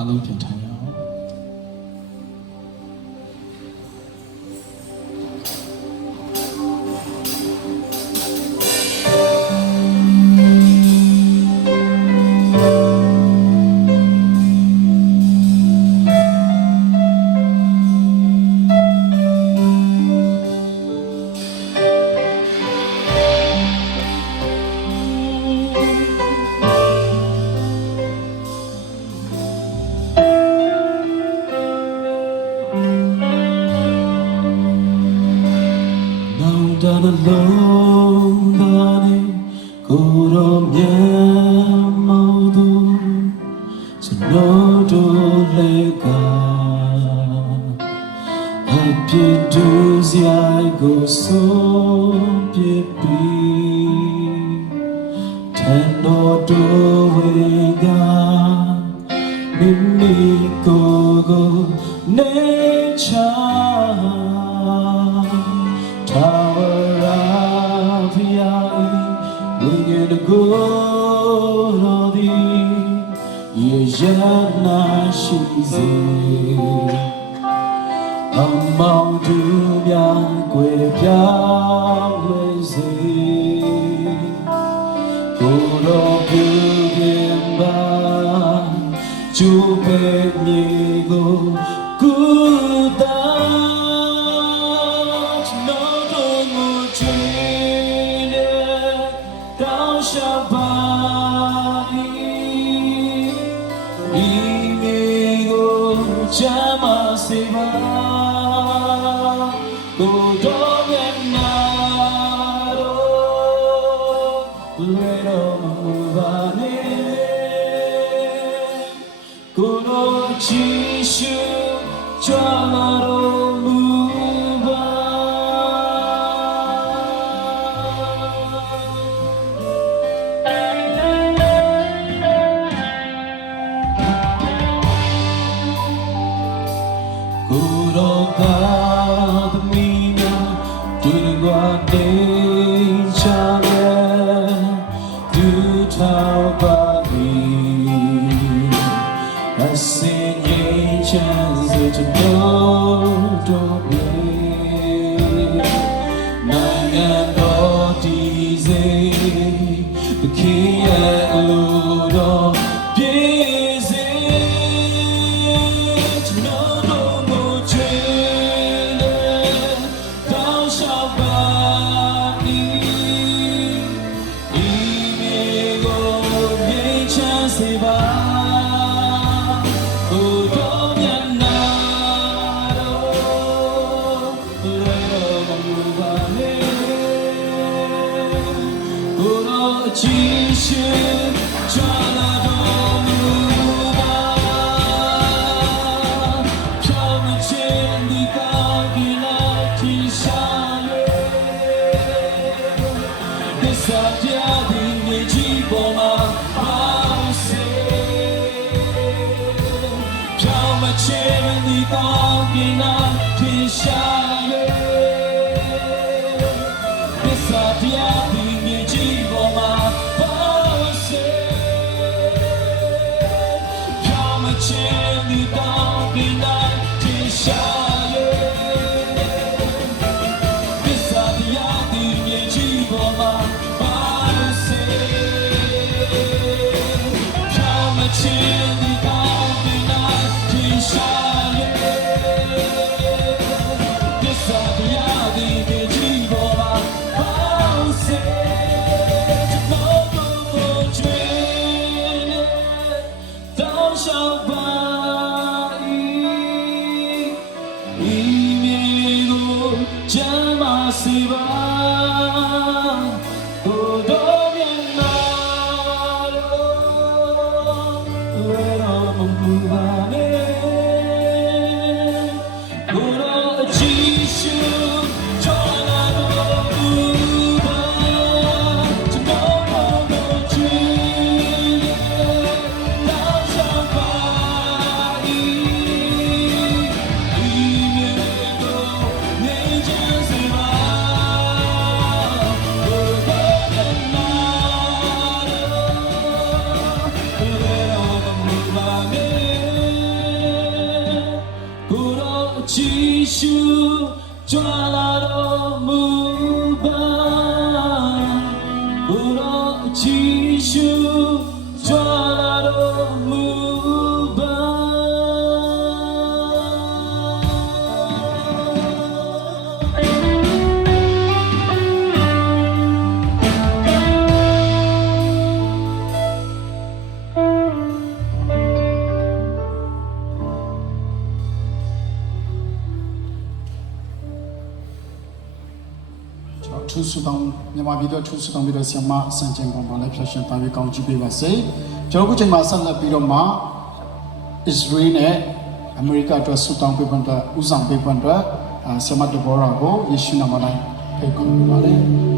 အားလုံးပြန်ထိုင်ရအောင်ဒါနှလုံးသားနဲ့ကိုယ်တော်မြတ်မောင်သူကျွန်တော်တို့လည်းကအပြစ်ဒုစရိုက်ကိုဆုံးပြပြီးထံတော်တို့ဝေကမိမိကိုယ်ကိုနေချကိုတော်သည်ယေရနာရှိစေအမောင်သူများကိုပြောင်းလဲစေကိုတော်ပြုခြင်းပါကျိုးပဲမြေကိုကုသာJama seva, Godoya naro, Lero muvane, Godo chishu, Jamaro muva. God me to God nature to tell body I sing angels to know to me nine and all these the king and Lord of Jesus, Jama Siva, Godoya naro, Lero muvane, Godo chishu, Jonado muva, Jonado chile, Dashabai, Imego, Neja Siva. တော်မူပါဘုရားအချီးရှုကြွလာတော်မူပါ ထူးဆူတောင်းမြန်မာပြည်တော်ထူးဆူတောင်းပြီးတော့ဆီယမစံချိန်ပေါ်မှာလည်းဖျက်ရှင်သားပြီးကောင်းကြည့်ပေးပါစေကျွန်တော်အခုချိန်မှာဆက်လက်ပြီးတော့မှ Israel နဲ့ America အတွက်ဆူတောင်းပေးဖို့အတွက်ဦးဆောင်ပေးဖို့အတွက်ဆီယမတဘောရာကိုယေရှုနာမ၌ဖိတ်ခေါ်ပါပါတယ်